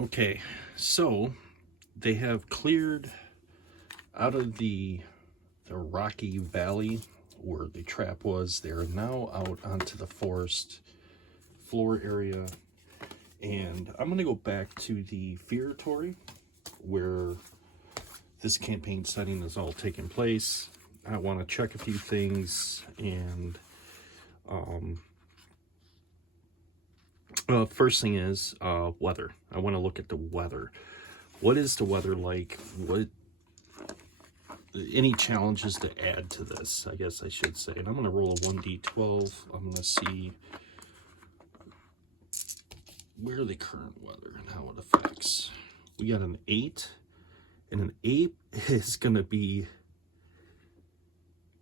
Okay, so they have cleared out of the rocky valley where the trap was. They're now out onto the forest floor area, and I'm gonna go back to the Fearatory where this campaign setting is all taking place. I want to check a few things, and first thing is weather. I want to look at the weather. What is the weather like? What any challenges to add to this, I guess I should say. And I'm going to roll a 1d12. I'm going to see where the current weather and how it affects. We got an 8, and an 8 is going to be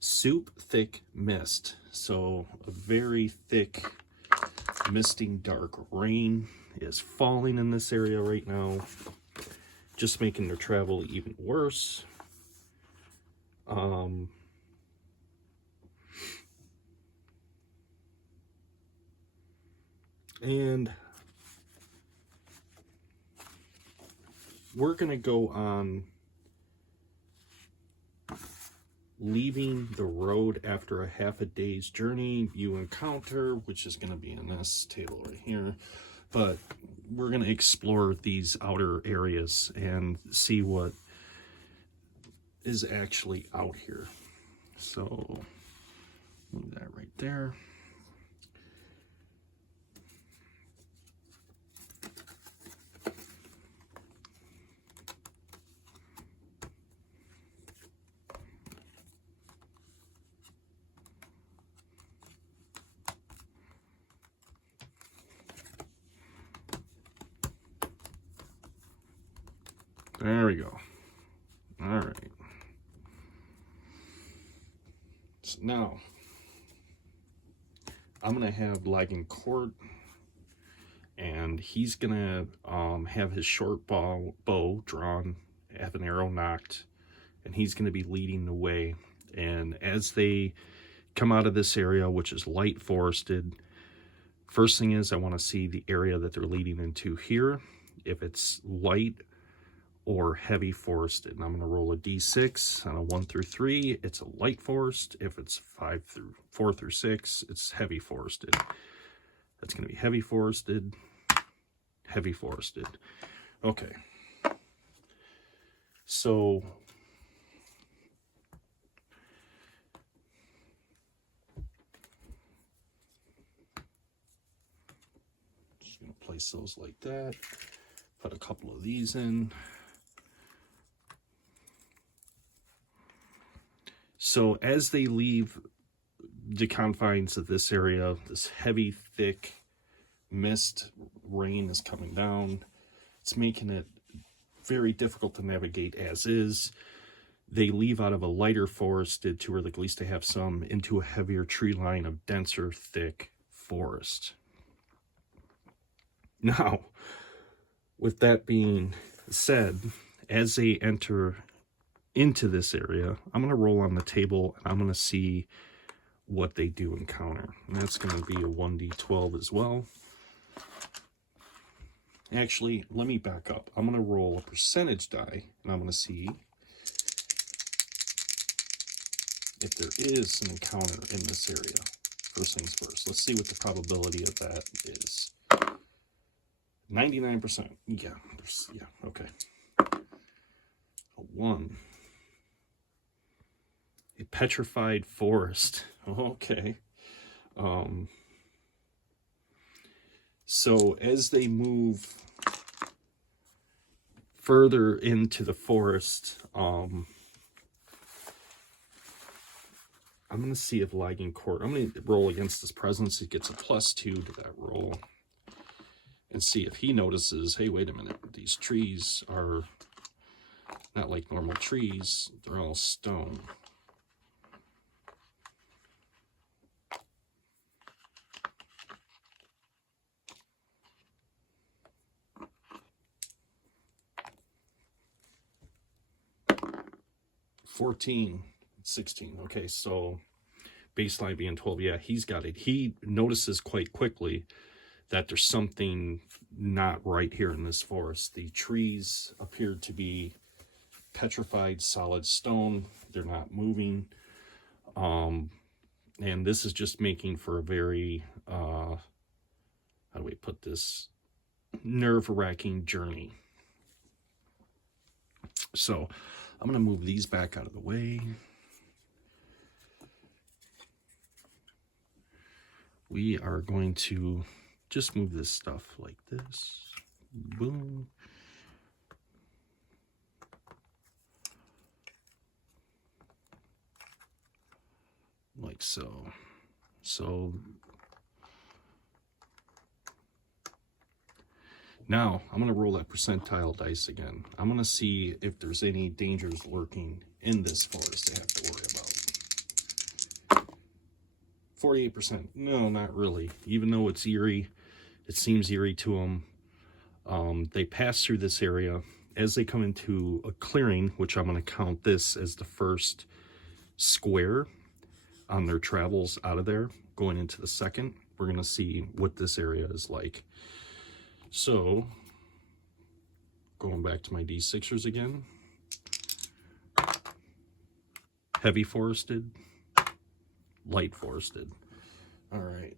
soup thick mist. So a very thick misting dark rain is falling in this area right now, just making their travel even worse. And we're going to go on leaving the road after a half a day's journey. You encounter, which is going to be in this table right here, but we're going to explore these outer areas and see what is actually out here. So move that right there. There we go. All right. So now I'm gonna have Lagging Court, and he's gonna have his short bow drawn, have an arrow knocked, and he's gonna be leading the way. And as they come out of this area, which is light forested, first thing is I want to see the area that they're leading into here, if it's light or heavy forested. And I'm going to roll a d6 on a 1 through 3. It's a light forest. If it's 4 through 6, it's heavy forested. That's going to be heavy forested, heavy forested. Okay. So just going to place those like that. Put a couple of these in. So as they leave the confines of this area, this heavy, thick mist, rain is coming down. It's making it very difficult to navigate as is. They leave out of a lighter forested to where at least they have some into a heavier tree line of denser, thick forest. Now, with that being said, as they enter into this area, I'm going to roll on the table and I'm going to see what they do encounter. And that's going to be a 1d12 as well. Actually, let me back up. I'm going to roll a percentage die, and I'm going to see if there is an encounter in this area. First things first. Let's see what the probability of that is. 99%. Yeah, okay. A 1. A petrified forest. Okay. So as they move further into the forest, I'm going to see if Lagging Court, I'm going to roll against his presence. He gets a +2 to that roll. And see if he notices, hey, wait a minute, these trees are not like normal trees. They're all stone. $14, $16. Okay, so baseline being 12. Yeah, he's got it. He notices quite quickly that there's something not right here in this forest. The trees appear to be petrified solid stone. They're not moving. And this is just making for a very, how do we put this, nerve-wracking journey. So I'm going to move these back out of the way. We are going to just move this stuff like this. Boom. Like so. So now I'm going to roll that percentile dice again. I'm going to see if there's any dangers lurking in this forest I have to worry about. 48%. No, not really. Even though it's eerie, it seems eerie to them. They pass through this area. As they come into a clearing, which I'm going to count this as the first square on their travels out of there, going into the second, we're going to see what this area is like. So, going back to my D6ers again. Heavy forested, light forested. All right.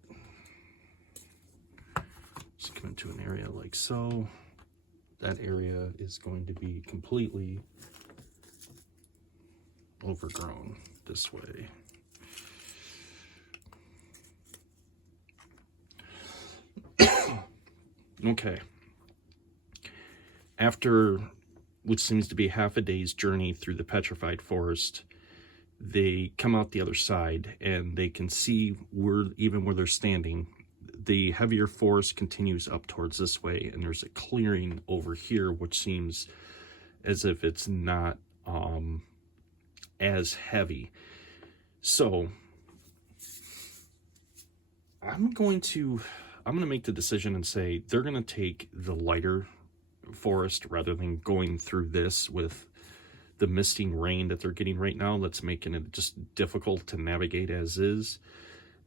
Just come into an area like so. That area is going to be completely overgrown this way. Okay. After which seems to be half a day's journey through the petrified forest, they come out the other side and they can see even where they're standing, the heavier forest continues up towards this way, and there's a clearing over here which seems as if it's not as heavy. So I'm going to make the decision and say they're going to take the lighter forest rather than going through this with the misting rain that they're getting right now. That's making it just difficult to navigate as is.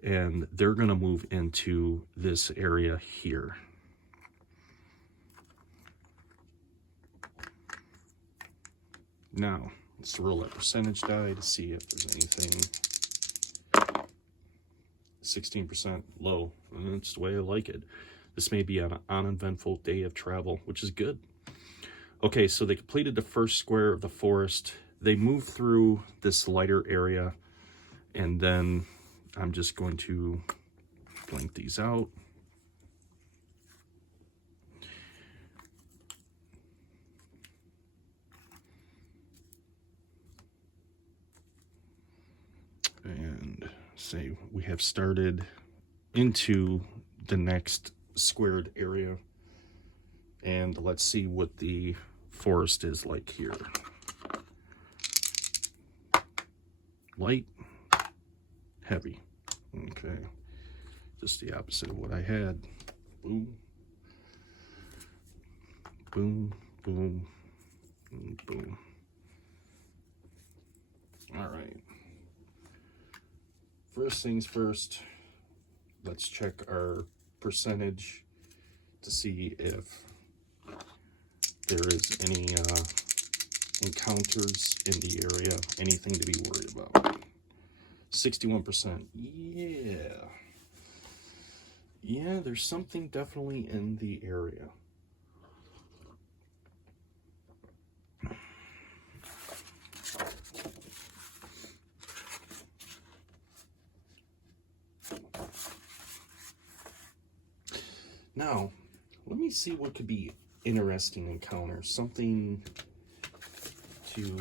And they're going to move into this area here. Now, let's roll that percentage die to see if there's anything. 16% low. And that's the way I like it. This may be an uneventful day of travel, which is good. Okay, so they completed the first square of the forest. They moved through this lighter area, and then I'm just going to blank these out. And say we have started into the next squared area. And let's see what the forest is like here. Light, heavy. Okay, just the opposite of what I had. Boom, boom, boom, and boom. All right. First things first, let's check our percentage to see if there is any encounters in the area, anything to be worried about. 61%. Yeah, there's something definitely in the area. Now, let me see what could be interesting encounters. Something to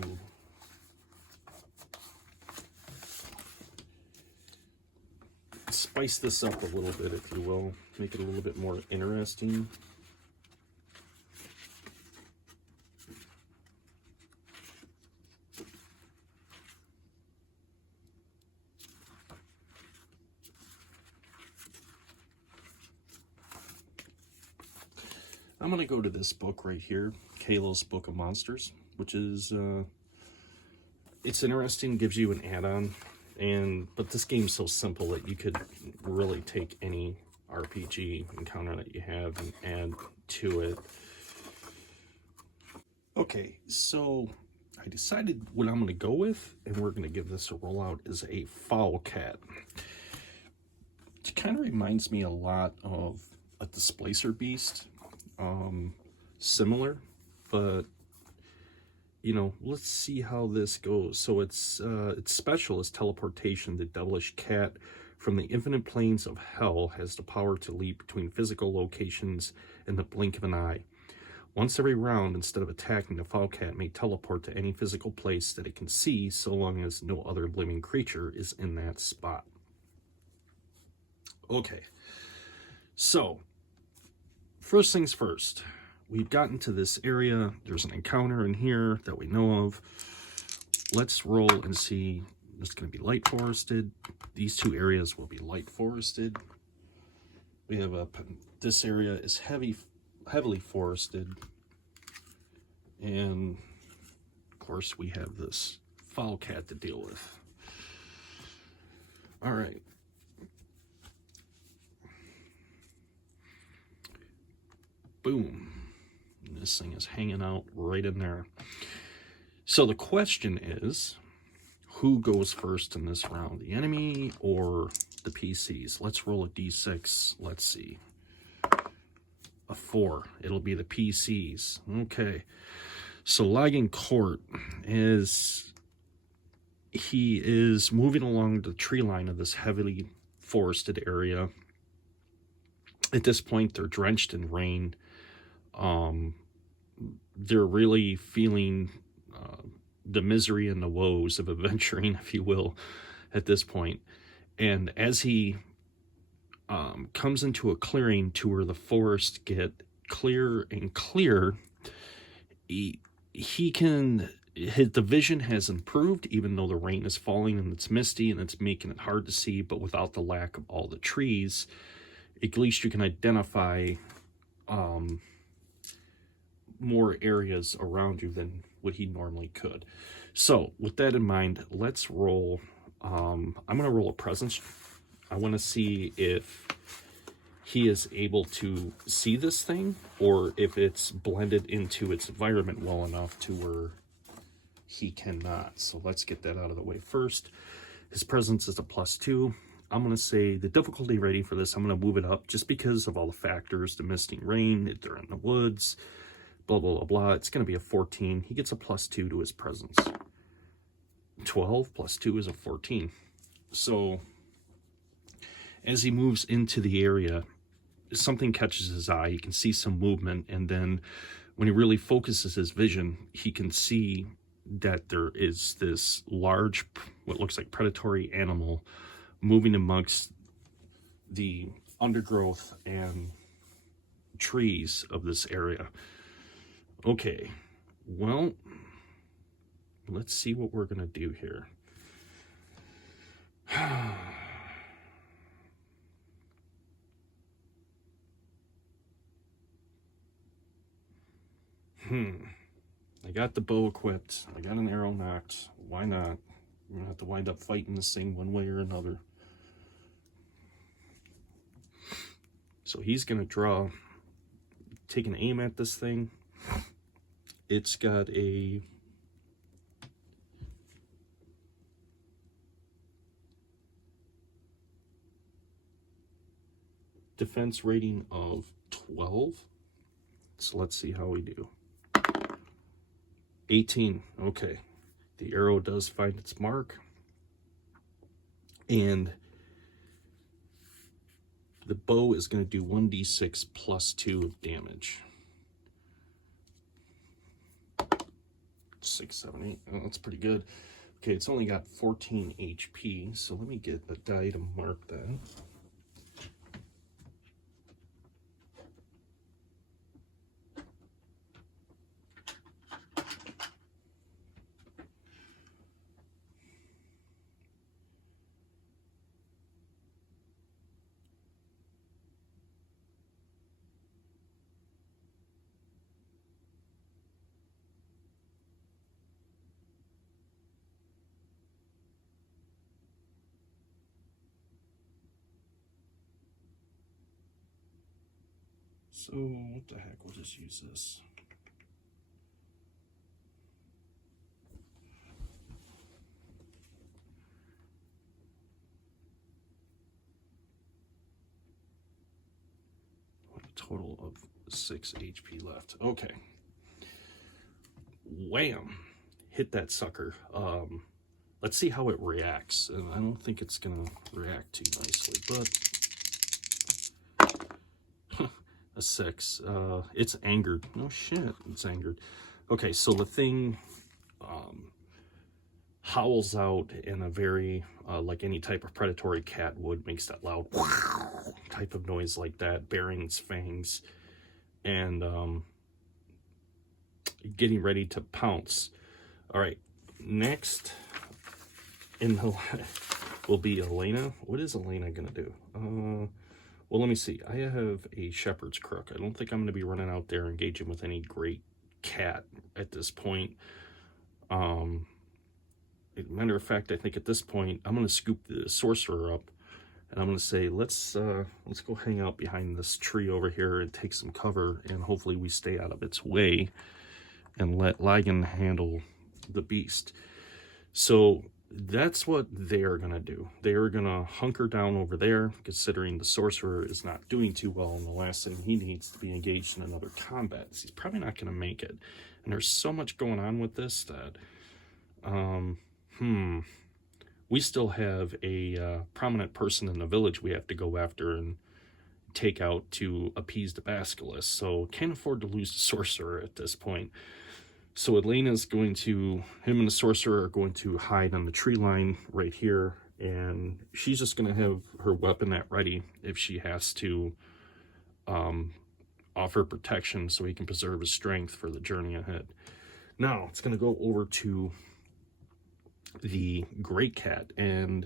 spice this up a little bit, if you will. Make it a little bit more interesting. I'm going to go to this book right here, Kalo's Book of Monsters, which is, it's interesting, gives you an add-on, but this game's so simple that you could really take any RPG encounter that you have and add to it. Okay, so I decided what I'm going to go with, and we're going to give this a rollout, is a foul cat. It kind of reminds me a lot of a displacer beast, similar, but you know, let's see how this goes. So its special is teleportation. The devilish cat from the infinite planes of hell has the power to leap between physical locations in the blink of an eye. Once every round, instead of attacking, the foul cat may teleport to any physical place that it can see, so long as no other living creature is in that spot. Okay, so first things first. We've gotten to this area. There's an encounter in here that we know of. Let's roll and see. It's going to be light forested. These two areas will be light forested. We have this area is heavily forested. And of course we have this foul cat to deal with. All right. Boom. And this thing is hanging out right in there. So the question is, who goes first in this round? The enemy or the PCs? Let's roll a d6. Let's see. A 4. It'll be the PCs. Okay. So Lagan Court he is moving along the tree line of this heavily forested area. At this point, they're drenched in rain. They're really feeling the misery and the woes of adventuring, if you will, at this point. And as he comes into a clearing to where the forests get clear and clear, the vision has improved, even though the rain is falling and it's misty and it's making it hard to see. But without the lack of all the trees, at least you can identify more areas around you than what he normally could. So with that in mind, let's roll. I'm going to roll a presence. I want to see if he is able to see this thing, or if it's blended into its environment well enough to where he cannot. So let's get that out of the way first. His presence is a +2. I'm going to say the difficulty rating for this, I'm going to move it up just because of all the factors, the misting rain, they're in the woods, blah, blah, blah, blah. It's going to be a 14. He gets a +2 to his presence. 12 + 2 is a 14. So as he moves into the area, something catches his eye. He can see some movement, and then when he really focuses his vision, he can see that there is this large, what looks like predatory animal moving amongst the undergrowth and trees of this area. Okay, well, let's see what we're gonna do here. I got the bow equipped. I got an arrow knocked. Why not? We're gonna have to wind up fighting this thing one way or another. So he's gonna take an aim at this thing. It's got a defense rating of 12. So let's see how we do. 18. Okay. The arrow does find its mark. And the bow is going to do 1d6 + 2 of damage. 6, 7, 8. Oh, that's pretty good. Okay, it's only got 14 HP. So let me get a die to mark that. So what the heck, we'll just use this. Total of 6 HP left. Okay. Wham! Hit that sucker. Let's see how it reacts. And I don't think it's gonna react too nicely, but a 6. It's angered. No shit, it's angered. Okay, so the thing howls out in a very like any type of predatory cat would, makes that loud type of noise like that, baring its fangs and getting ready to pounce. All right, next in the will be Elena. What is Elena gonna do? Well, let me see. I have a shepherd's crook. I don't think I'm gonna be running out there engaging with any great cat at this point. Matter of fact, I think at this point I'm going to scoop the sorcerer up, and I'm going to say, let's go hang out behind this tree over here and take some cover, and hopefully we stay out of its way and let Ligon handle the beast. So that's what they're going to do. They're going to hunker down over there, considering the sorcerer is not doing too well, and the last thing he needs to be engaged in another combat. He's probably not going to make it. And there's so much going on with this that we still have a prominent person in the village we have to go after and take out to appease the basilisk, so can't afford to lose the sorcerer at this point. So Elena's going to, him and the sorcerer are going to hide on the tree line right here, and she's just going to have her weapon at ready if she has to offer protection so he can preserve his strength for the journey ahead. Now it's going to go over to the great cat, and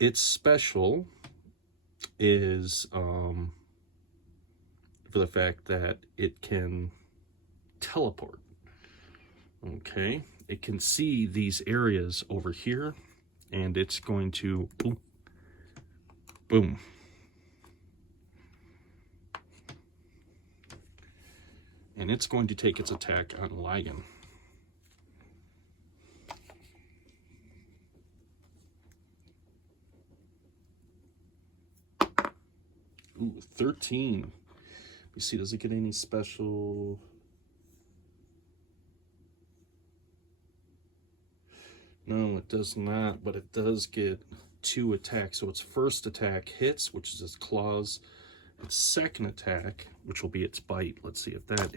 its special is for the fact that it can teleport. Okay, it can see these areas over here, and it's going to boom, boom, and it's going to take its attack on Ligon. Ooh, 13. You see, does it get any special? No, it does not, but it does get 2 attacks. So its first attack hits, which is its claws. Its second attack, which will be its bite. Let's see if that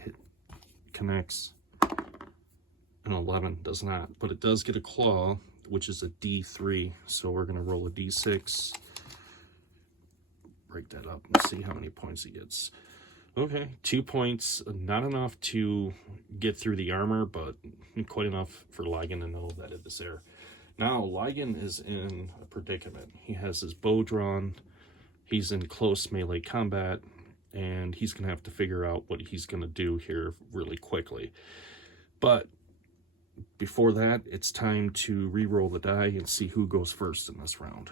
connects. An 11 does not, but it does get a claw, which is a D3. So we're going to roll a D6. Break that up and see how many points it gets. Okay, 2 points, not enough to get through the armor, but quite enough for Ligon to know that it is there. Now, Ligon is in a predicament. He has his bow drawn, he's in close melee combat, and he's going to have to figure out what he's going to do here really quickly. But before that, it's time to re-roll the die and see who goes first in this round.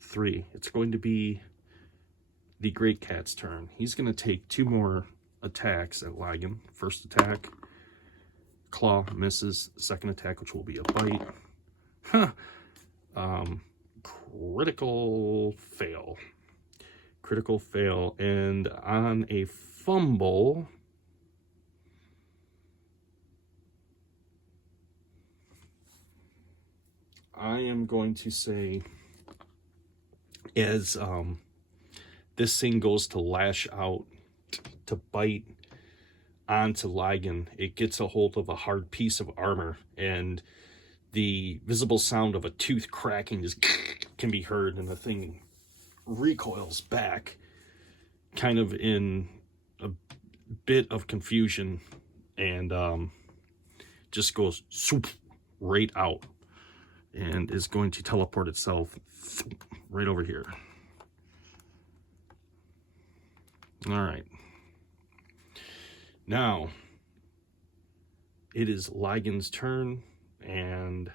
3. It's going to be the great cat's turn. He's going to take 2 more attacks at Ligon. First attack, claw, misses. Second attack, which will be a bite. Critical fail. Critical fail. And on a fumble, I am going to say, as this thing goes to lash out, to bite onto Ligon, it gets a hold of a hard piece of armor, and the visible sound of a tooth cracking just can be heard, and the thing recoils back, kind of in a bit of confusion, and just goes swoop right out, and is going to teleport itself right over here. All right. Now, it is Ligon's turn, and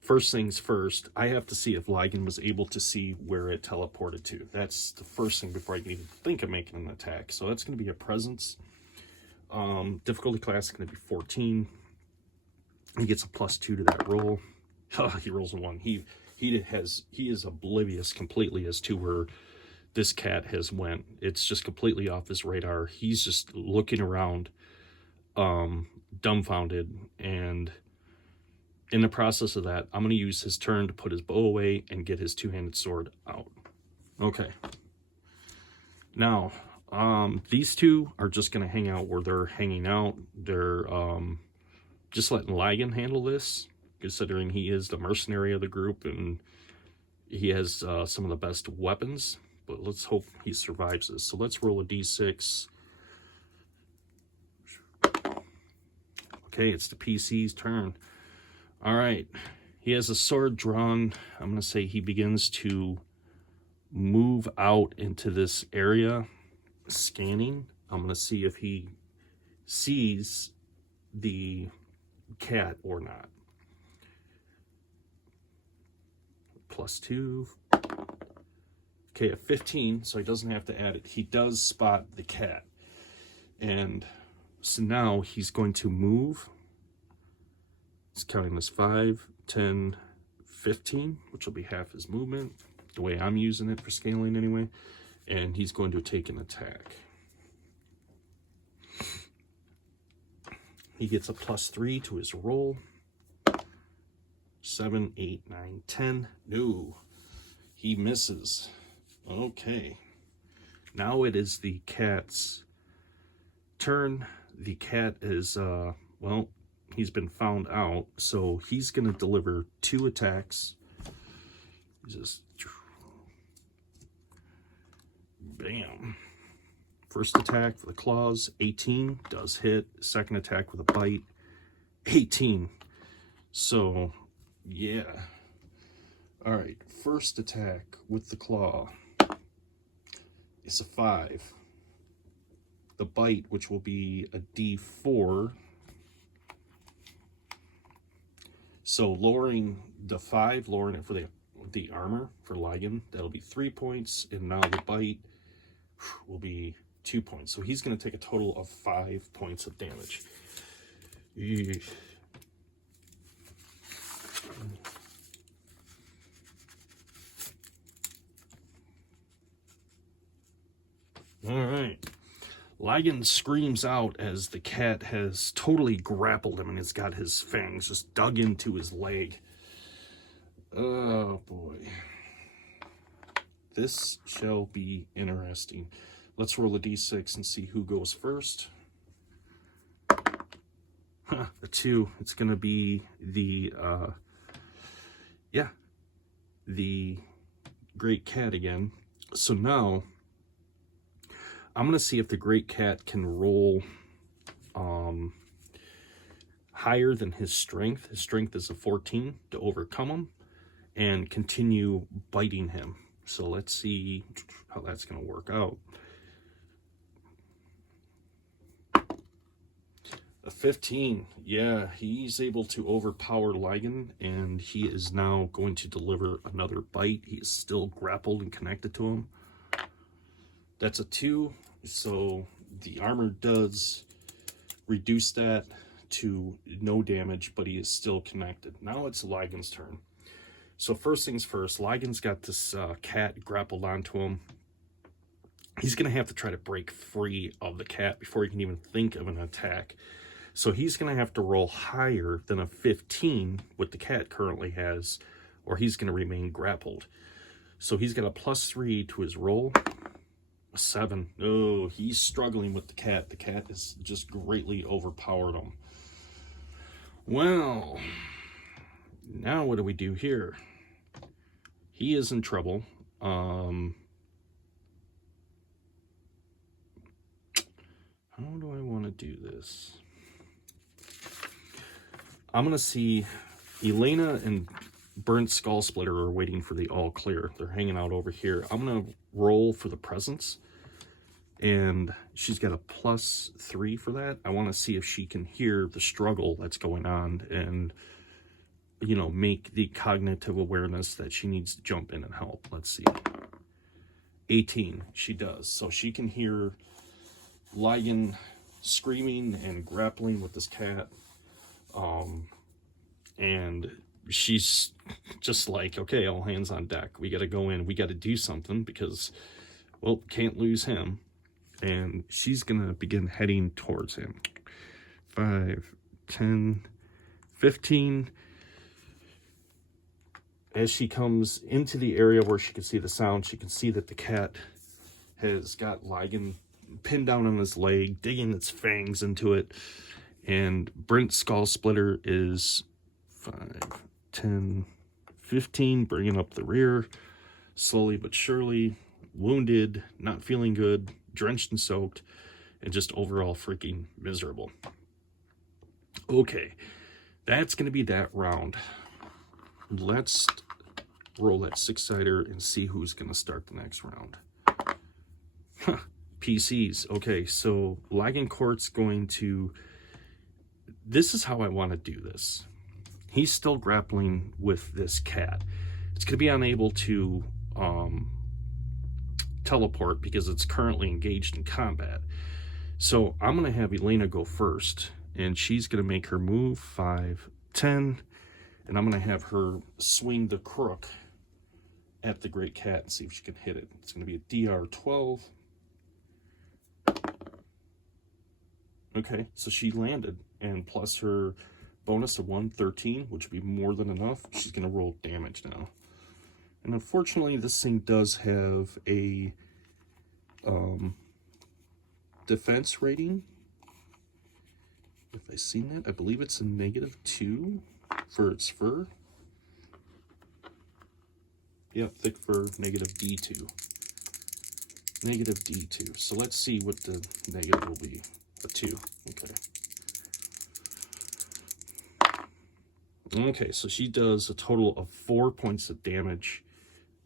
first things first, I have to see if Lygan was able to see where it teleported to. That's the first thing before I can even think of making an attack. So that's going to be a presence. Difficulty class is going to be 14. He gets a +2 to that roll. He rolls a 1. He is oblivious completely as to where this cat has went. It's just completely off his radar. He's just looking around, dumbfounded, and in the process of that, I'm going to use his turn to put his bow away and get his two-handed sword out. Okay. Now, these two are just going to hang out where they're hanging out. They're just letting Lygan handle this, considering he is the mercenary of the group and he has some of the best weapons. But let's hope he survives this. So let's roll a d6. Okay, it's the PC's turn. All right, he has a sword drawn. I'm going to say he begins to move out into this area, scanning. I'm going to see if he sees the cat or not. +2. Okay, a 15, so he doesn't have to add it. He does spot the cat. And so now he's going to move. He's counting this 5, 10, 15, which will be half his movement, the way I'm using it for scaling anyway. And he's going to take an attack. He gets a +3 to his roll. 7, 8, 9, 10. No, he misses. Okay. Now it is the cat's turn. The cat is, well, he's been found out, so he's going to deliver 2 attacks. Just bam. First attack for the claws, 18, does hit. Second attack with a bite, 18. So, yeah. All right, first attack with the claw is a 5. The bite, which will be a d4. So lowering the 5, lowering it for the armor for Lygan, that'll be 3 points, and now the bite will be 2 points. So he's going to take a total of 5 points of damage. Eesh. All right. Lygan screams out as the cat has totally grappled him and has got his fangs just dug into his leg. Oh, boy. This shall be interesting. Let's roll a d6 and see who goes first. A 2. It's going to be the, the great cat again. So now, I'm going to see if the great cat can roll higher than his strength. His strength is a 14 to overcome him and continue biting him. So let's see how that's going to work out. A 15. Yeah, he's able to overpower Lygan, and he is now going to deliver another bite. He is still grappled and connected to him. That's a 2. So the armor does reduce that to no damage, but he is still connected. Now it's Lygan's turn. So first things first, Lygan's got this cat grappled onto him. He's going to have to try to break free of the cat before he can even think of an attack. So he's going to have to roll higher than a 15, what the cat currently has, or he's going to remain grappled. So he's got a +3 to his roll. 7. Oh, he's struggling with the cat. The cat has just greatly overpowered him. Well, now what do we do here? He is in trouble. How do I want to do this? I'm going to see Elena and Burnt Skull Splitter are waiting for the all clear. They're hanging out over here. I'm going to roll for the presence. And she's got a +3 for that. I want to see if she can hear the struggle that's going on and you know, make the cognitive awareness that she needs to jump in and help. Let's see. 18, she does. So she can hear Ligon screaming and grappling with this cat. And she's just like, okay, all hands on deck. We got to go in. We got to do something because, well, can't lose him. And she's going to begin heading towards him. 5, 10, 15. As she comes into the area where she can see the sound, she can see that the cat has got Ligon pinned down on his leg, digging its fangs into it. And Brent's skull splitter is 5, 10, 15, bringing up the rear, slowly but surely, wounded, not feeling good, drenched and soaked, and just overall freaking miserable. Okay, that's going to be that round. Let's roll that 6-sider and see who's going to start the next round. PCs. Okay, so Ligon Court's going to... This is how I want to do this. He's still grappling with this cat. It's going to be unable to teleport because it's currently engaged in combat. So I'm going to have Elena go first, and she's going to make her move 5, 10, and I'm going to have her swing the crook at the great cat and see if she can hit it. It's going to be a DR 12. Okay, so she landed, and plus her bonus of 1, 13, which would be more than enough. She's going to roll damage now. And unfortunately, this thing does have a defense rating. If I've seen that, I believe it's a -2 for its fur. Yeah, thick fur, -D2. -D2. So let's see what the negative will be. A 2. Okay. Okay, so she does a total of 4 points of damage,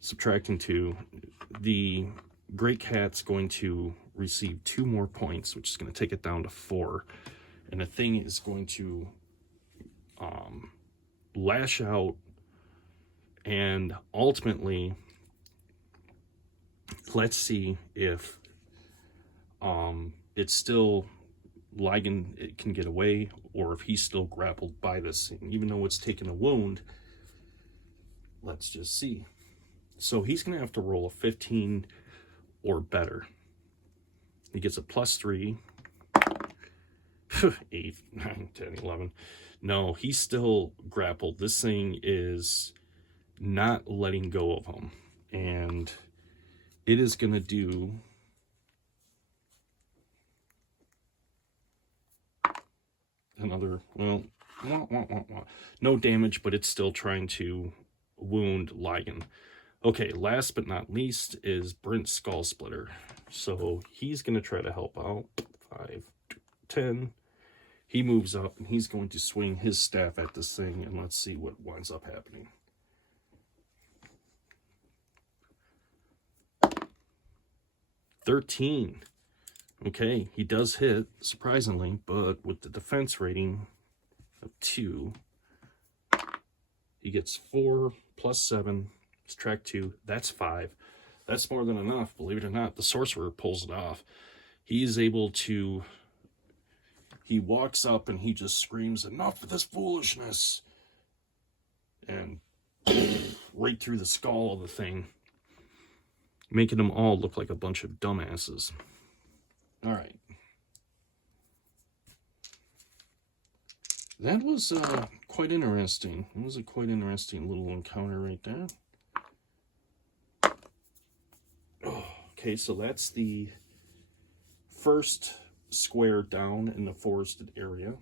subtracting 2. The great cat's going to receive 2 more points, which is going to take it down to 4. And the thing is going to lash out, and ultimately, let's see if it's still Ligon, it can get away, or if he's still grappled by this thing, even though it's taken a wound. Let's just see. So he's going to have to roll a 15 or better. He gets a +3. 8, 9, 10, 11. No, he's still grappled. This thing is not letting go of him. And it is going to do... another, well, no damage, but it's still trying to wound Ligon. Okay, last but not least is Brent's skull splitter. So he's going to try to help out. 5, 10. He moves up and he's going to swing his staff at this thing, and let's see what winds up happening. $13. Okay, he does hit, surprisingly, but with the defense rating of 2, he gets 4 plus 7, subtract 2, that's 5. That's more than enough, believe it or not. The sorcerer pulls it off. He is able to, he walks up and he just screams, "Enough of this foolishness!" And right through the skull of the thing, making them all look like a bunch of dumbasses. All right. That was quite interesting. It was a quite interesting little encounter right there. Oh, okay, so that's the first square down in the forested area.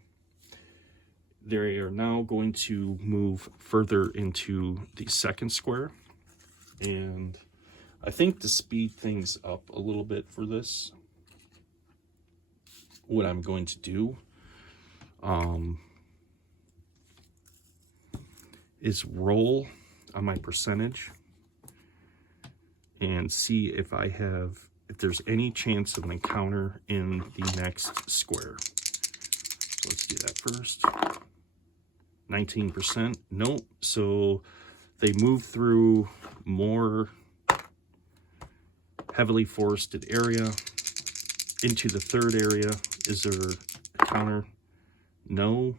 They are now going to move further into the second square. And I think to speed things up a little bit for this, what I'm going to do is roll on my percentage and see if there's any chance of an encounter in the next square. So let's do that first. 19%. Nope. So they move through more heavily forested area into the third area. Is there a counter? No.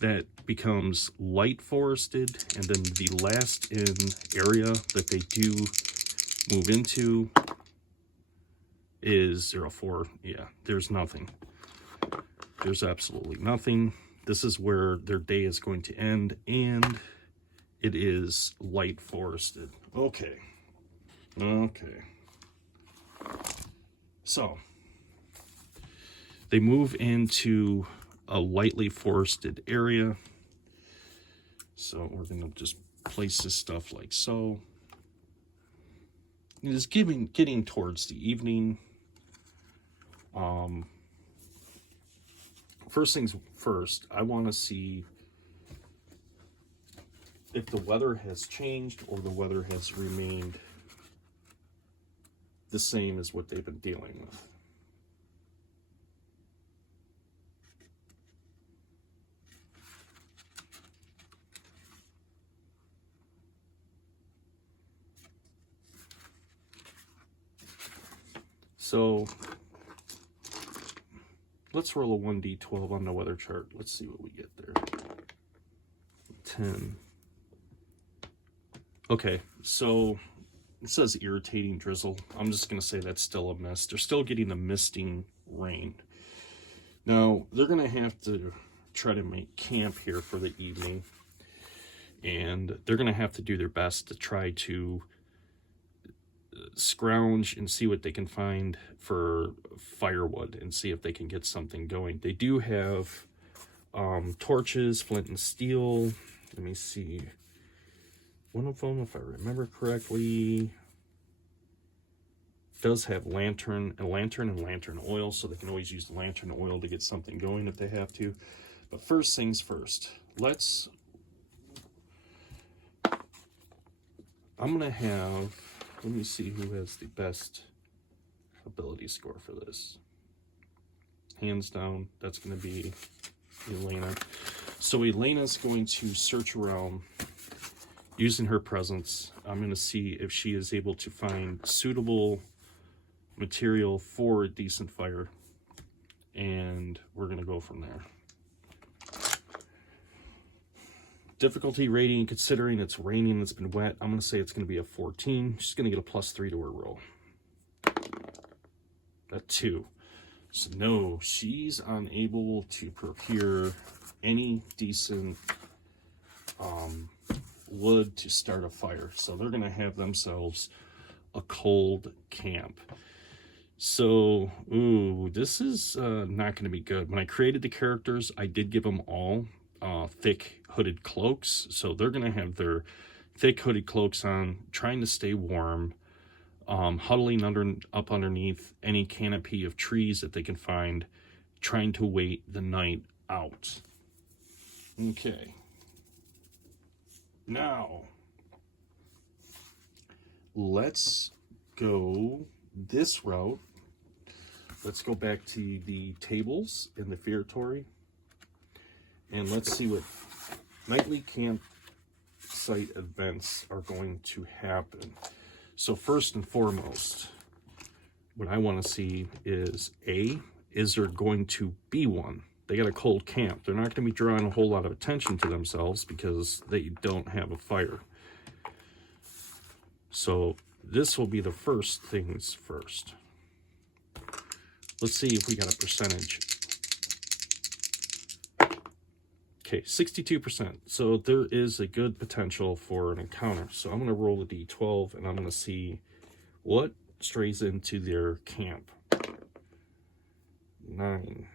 That becomes light forested, and then the last in area that they do move into is 04. Yeah, there's nothing. There's absolutely nothing. This is where their day is going to end, and it is light forested. Okay. So they move into a lightly forested area. So we're going to just place this stuff like so. It is getting towards the evening. First things first, I want to see if the weather has changed or the weather has remained the same as what they've been dealing with. So let's roll a 1d12 on the weather chart. Let's see what we get there. 10. Okay, so it says irritating drizzle. I'm just going to say that's still a mist. They're still getting the misting rain. Now, they're going to have to try to make camp here for the evening. And they're going to have to do their best to try to scrounge and see what they can find for firewood and see if they can get something going. They do have torches, flint and steel. Let me see. One of them, if I remember correctly, does have lantern and lantern oil, so they can always use the lantern oil to get something going if they have to. But first things first, I'm gonna have, let me see who has the best ability score for this. Hands down, that's gonna be Elena. So Elena's going to search around using her presence. I'm going to see if she is able to find suitable material for a decent fire, and we're going to go from there. Difficulty rating, considering it's raining, it's been wet, I'm going to say it's going to be a 14. She's going to get a +3 to her roll. A 2. So no, she's unable to procure any decent wood to start a fire. So they're going to have themselves a cold camp. So, ooh, this is not going to be good. When I created the characters, I did give them all thick hooded cloaks. So they're going to have their thick hooded cloaks on, trying to stay warm, huddling up underneath any canopy of trees that they can find, trying to wait the night out. Okay. Now, let's go this route. Let's go back to the tables in the Feartory, and let's see what nightly campsite events are going to happen. So first and foremost, what I want to see is is there going to be one? They got a cold camp. They're not going to be drawing a whole lot of attention to themselves because they don't have a fire. So this will be the first things first. Let's see if we got a percentage. Okay, 62%. So there is a good potential for an encounter. So I'm going to roll a d12 and I'm going to see what strays into their camp. 9.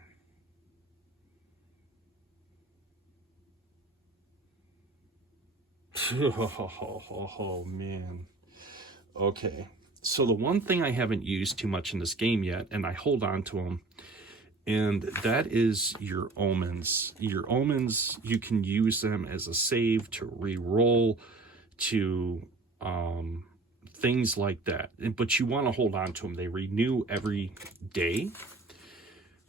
Oh, man. Okay. So the one thing I haven't used too much in this game yet, and I hold on to them, and that is your omens. Your omens, you can use them as a save, to re-roll, to things like that. But you want to hold on to them. They renew every day.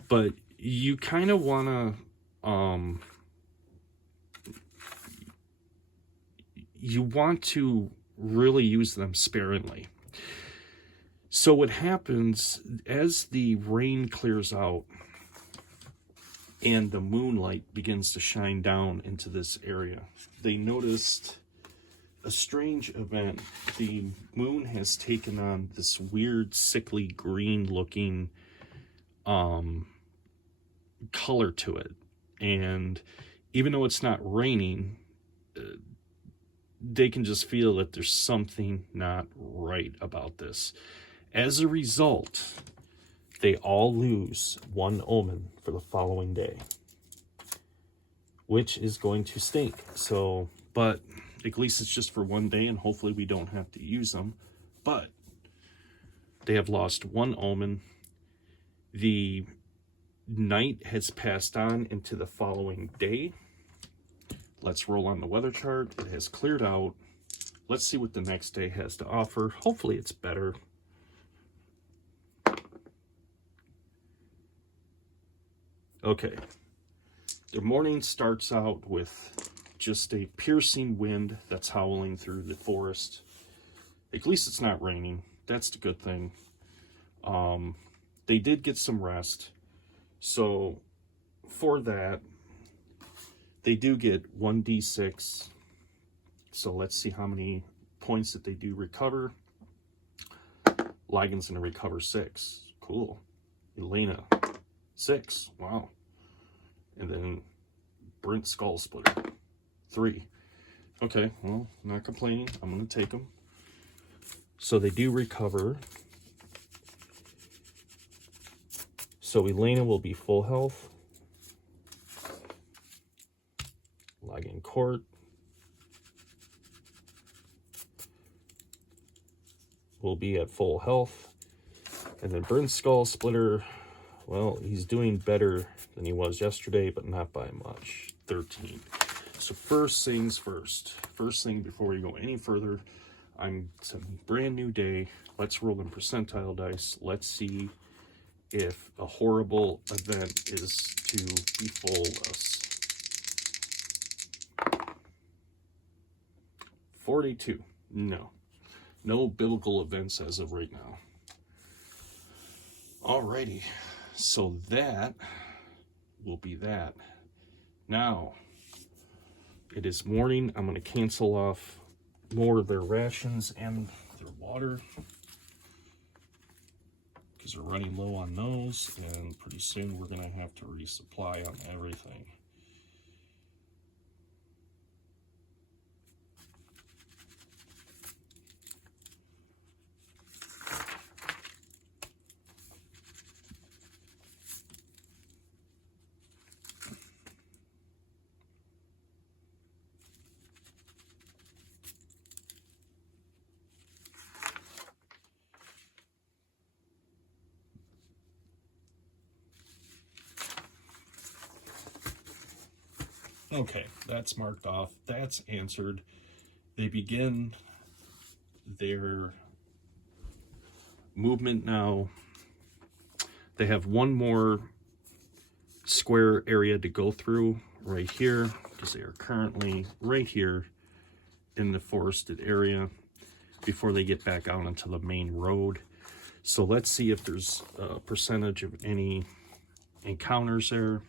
But you kind of want to, you want to really use them sparingly. So what happens as the rain clears out and the moonlight begins to shine down into this area, they noticed a strange event. The moon has taken on this weird, sickly green looking color to it. And even though it's not raining, they can just feel that there's something not right about this. As a result, they all lose one omen for the following day, which is going to stink. So, but at least it's just for one day, and hopefully we don't have to use them. But they have lost one omen. The night has passed on into the following day. Let's roll on the weather chart. It has cleared out. Let's see what the next day has to offer. Hopefully it's better. Okay. The morning starts out with just a piercing wind that's howling through the forest. At least it's not raining. That's the good thing. They did get some rest. So for that, they do get 1d6. So let's see how many points that they do recover. Ligon's going to recover 6. Cool. Elena, 6. Wow. And then Brent Skull Splitter, 3. Okay, well, not complaining. I'm going to take them. So they do recover. So Elena will be full health. Ligon Court will be at full health. And then Brent Skull Splitter, well, he's doing better than he was yesterday, but not by much. 13. So first things first. First thing before we go any further, it's a brand new day. Let's roll them percentile dice. Let's see if a horrible event is to befall us. 42. No. No biblical events as of right now. Alrighty. So that will be that. Now, it is morning. I'm going to cancel off more of their rations and their water, because we're running low on those, and pretty soon we're going to have to resupply on everything. Okay, that's marked off. That's answered. They begin their movement now. They have one more square area to go through right here, because they are currently right here in the forested area before they get back out onto the main road. So let's see if there's a percentage of any encounters there.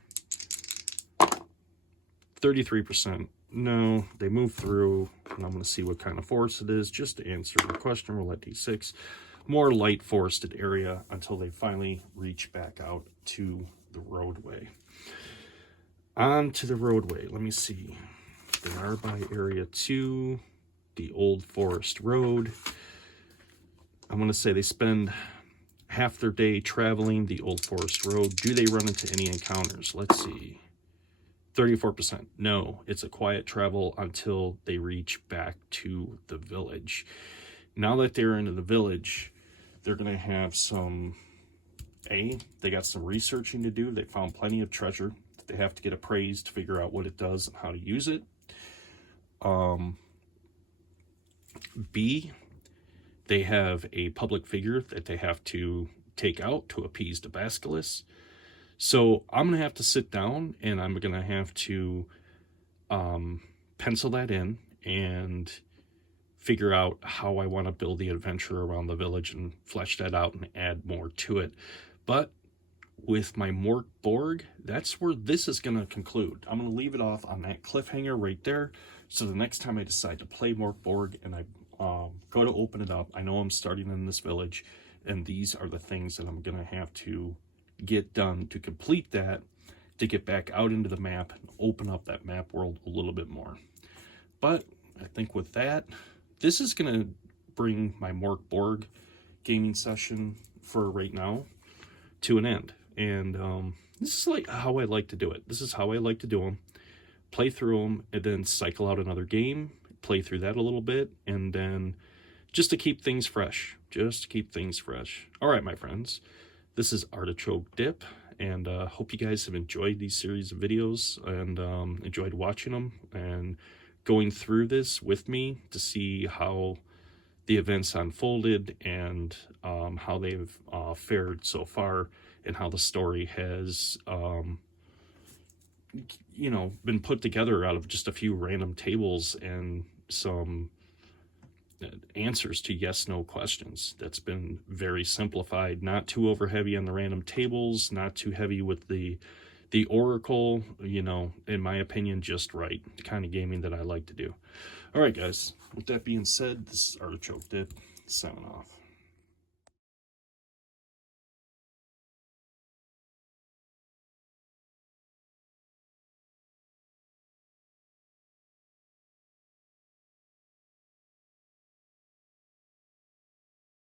33%. No, they move through, and I'm going to see what kind of forest it is. Just to answer the question, roll at D6. More light forested area until they finally reach back out to the roadway. On to the roadway. Let me see. They are by area 2, the old forest road. I'm going to say they spend half their day traveling the old forest road. Do they run into any encounters? Let's see. 34%. No, it's a quiet travel until they reach back to the village. Now that they're into the village, they're going to have they got some researching to do. They found plenty of treasure. They have to get appraised to figure out what it does and how to use it. B, they have a public figure that they have to take out to appease the basilisk. So I'm going to have to sit down and I'm going to have to pencil that in and figure out how I want to build the adventure around the village and flesh that out and add more to it. But with my MorkBorg, that's where this is going to conclude. I'm going to leave it off on that cliffhanger right there. So the next time I decide to play MorkBorg and I go to open it up, I know I'm starting in this village, and these are the things that I'm going to have to get done to complete that, to get back out into the map and open up that map world a little bit more. But I think with that, this is going to bring my MorkBorg gaming session for right now to an end. And this is like how I like to do it. This is how I like to do them. Play through them and then cycle out another game, play through that a little bit, and then just to keep things fresh. Just to keep things fresh. All right, my friends. This is Artichoke Dip, and hope you guys have enjoyed these series of videos and enjoyed watching them and going through this with me to see how the events unfolded and how they've fared so far, and how the story has, you know, been put together out of just a few random tables and some answers to yes/no questions. That's been very simplified, not too over heavy on the random tables, not too heavy with the oracle, you know, in my opinion, just right. The kind of gaming that I like to do. All right, guys, with that being said, this is Artichoke Dip, signing off.